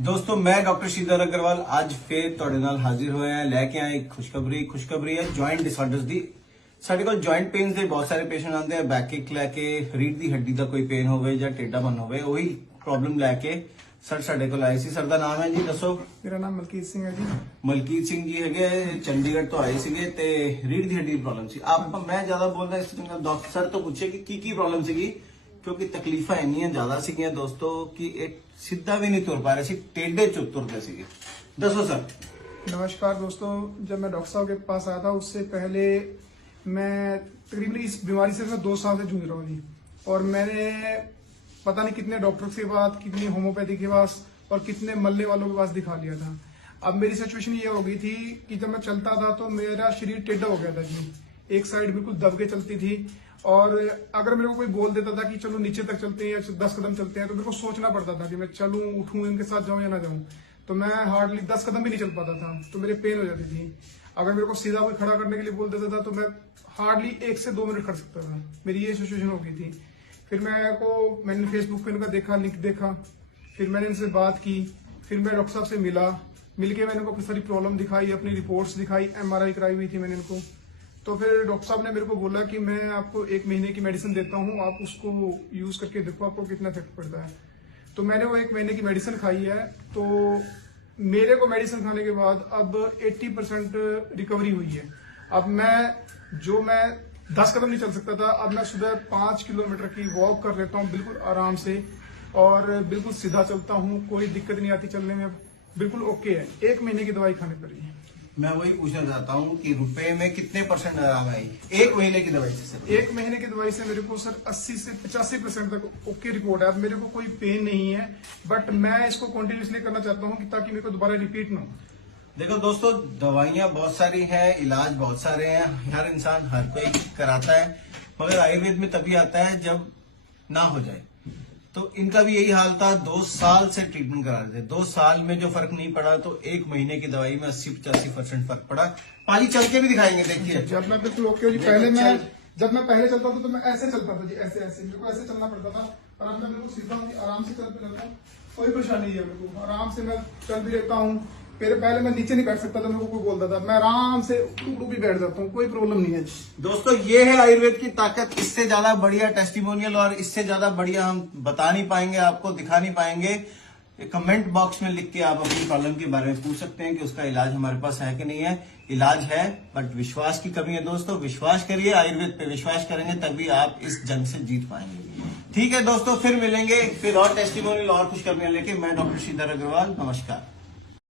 दोस्तों मैं डॉक्टर श्रीधर अग्रवाल ਅੱਜ ਫੇਰ ਤੁਹਾਡੇ ਨਾਲ ਹਾਜ਼ਰ ਹੋਇਆ ਹਾਂ ਲੈ ਕੇ ਆਏ ਇੱਕ ਖੁਸ਼ਖਬਰੀ ਹੈ ਜੁਆਇੰਟ ਡਿਸਆਰਡਰਸ ਦੀ। ਸਾਡੇ ਕੋਲ ਜੁਆਇੰਟ ਪੇਨਸ ਦੇ ਬਹੁਤ ਸਾਰੇ ਪੇਸ਼ੈਂਟ ਆਉਂਦੇ ਆ, ਬੈਕ ਇੱਕ ਲੈ ਕੇ, ਰੀੜ ਦੀ ਹੱਡੀ ਦਾ ਕੋਈ ਪੇਨ ਹੋਵੇ ਜਾਂ ਟੇਢਾਪਨ ਹੋਵੇ, ਉਹੀ ਪ੍ਰੋਬਲਮ ਲੈ ਕੇ ਸਰ ਸਾਡੇ ਕੋਲ ਆਏ ਸੀ। ਸਰ ਦਾ ਨਾਮ ਹੈ ਜੀ, ਦੱਸੋ। ਮੇਰਾ ਨਾਮ ਮਲਕੀਤ ਸਿੰਘ ਹੈ ਜੀ। ਮਲਕੀਤ ਸਿੰਘ ਜੀ ਹੈਗੇ, ਚੰਡੀਗੜ੍ਹ ਤੋਂ ਆਏ ਸੀਗੇ ਤੇ ਰੀੜ ਦੀ ਹੱਡੀ ਦੀ ਪ੍ਰੋਬਲਮ ਸੀ। ਮੈਂ ਜ਼ਿਆਦਾ ਬੋਲਦਾ ਇਸ ਚੰਗਾ ਡਾਕਟਰ ਸਰ ਤੋਂ ਪੁੱਛੇ ਕਿ ਕੀ ਪ੍ਰੋਬਲਮ ਸੀਗੀ, ਕਿਉਂਕਿ ਤਕਲੀਫਾਂ ਇੰਨੀਆਂ ਜ਼ਿਆਦਾ ਸੀਗੀਆਂ ਦੋਸਤੋ ਕਿ ਇਹ सीधा भी नहीं तुर पा रहे थे, टेढ़े तुरते थे। दसो सर। नमस्कार दोस्तों, जब मैं डॉक्टर साहब के पास आया था उससे पहले मैं तकरीबन इस बीमारी से 2 साल से जूझ रहा हूँ जी। और मैंने पता नहीं कितने डॉक्टर के पास, कितनी होम्योपैथी के पास और कितने मल्ले वालों के पास दिखा लिया था। अब मेरी सिचुएशन ये हो गई थी कि जब मैं चलता था तो मेरा शरीर टेढ़ा हो गया था जी, एक साइड बिल्कुल दब के चलती थी। और अगर मेरे को कोई बोल देता था कि चलो नीचे तक चलते हैं या 10 कदम चलते हैं, तो मेरे को सोचना पड़ता था कि मैं चलूं, उठूं, इनके साथ जाऊं या ना जाऊं। तो मैं हार्डली 10 कदम भी नहीं चल पाता था, तो मेरे पेन हो जाती थी। अगर मेरे को सीधा कोई खड़ा करने के लिए बोल देता था तो मैं हार्डली 1 से 2 मिनट खड़ सकता था। मेरी ये सिचुएशन हो गई थी। फिर मैंने फेसबुक पे इनका देखा, लिंक देखा, फिर मैंने इनसे बात की, फिर मैं डॉक्टर साहब से मिलके मैंने इनको अपनी सारी प्रॉब्लम दिखाई, अपनी रिपोर्ट्स दिखाई, MRI कराई हुई थी मैंने इनको। तो फिर डॉक्टर साहब ने मेरे को बोला कि मैं आपको 1 महीने की मेडिसिन देता हूँ, आप उसको यूज करके देखो आपको कितना इफेक्ट पड़ता है। तो मैंने वो 1 महीने की मेडिसिन खाई है। तो मेरे को मेडिसिन खाने के बाद अब 80% रिकवरी हुई है। अब मैं 10 कदम नहीं चल सकता था, अब मैं सुबह 5 किलोमीटर की वॉक कर लेता हूँ बिल्कुल आराम से, और बिल्कुल सीधा चलता हूँ, कोई दिक्कत नहीं आती चलने में, बिल्कुल ओके है। 1 महीने की दवाई खाने पर ही। मैं वही पूछना चाहता हूँ कि रुपए में कितने % आराम आई 1 महीने की दवाई से? 1 महीने की दवाई से मेरे को सर 80 से 85% तक ओके रिपोर्ट है। अब मेरे को कोई पेन नहीं है, बट मैं इसको कंटिन्यूसली करना चाहता हूँ कि ताकि मेरे को दोबारा रिपीट ना हो। देखो दोस्तों, दवाइयाँ बहुत सारी हैं, इलाज बहुत सारे हैं, हर इंसान हर कोई कराता है, मगर आयुर्वेद में तभी आता है जब ना हो जाए। तो इनका भी यही हाल था, 2 साल से ट्रीटमेंट करा रहे थे, 2 साल में जो फर्क नहीं पड़ा तो 1 महीने की दवाई में 80-85% फर्क पड़ा। पाली चल के भी दिखाएंगे, देखिए। जब मैं बिल्कुल ओके जी, जब मैं पहले चलता था तो मैं ऐसे चलता था जी, ऐसे मेरे को ऐसे चलना पड़ता था, और अब मैं बिल्कुल सीधा हूँ, आराम से चल पे रहता हूँ, कोई परेशानी नहीं है। मेरे को आराम से मैं चल भी रहता हूँ। पहले मैं नीचे नहीं बैठ सकता था, मेरे को कोई बोलता था, मैं आराम से टुकड़ू भी बैठ जाता हूँ, कोई प्रॉब्लम नहीं है। दोस्तों ये है आयुर्वेद की ताकत। इससे ज्यादा बढ़िया टेस्टिमोनियल और इससे ज्यादा बढ़िया हम बता नहीं पाएंगे, आपको दिखा नहीं पाएंगे। कमेंट बॉक्स में लिख के आप अपनी प्रॉब्लम के बारे में पूछ सकते हैं कि उसका इलाज हमारे पास है कि नहीं है। इलाज है, बट विश्वास की कमी है दोस्तों। विश्वास करिए, आयुर्वेद पे विश्वास करेंगे तभी आप इस जंग से जीत पाएंगे। ठीक है दोस्तों, फिर मिलेंगे, फिर और टेस्टिमोनियल और खुशखबरियां लेके। मैं डॉक्टर श्रीधर अग्रवाल, नमस्कार।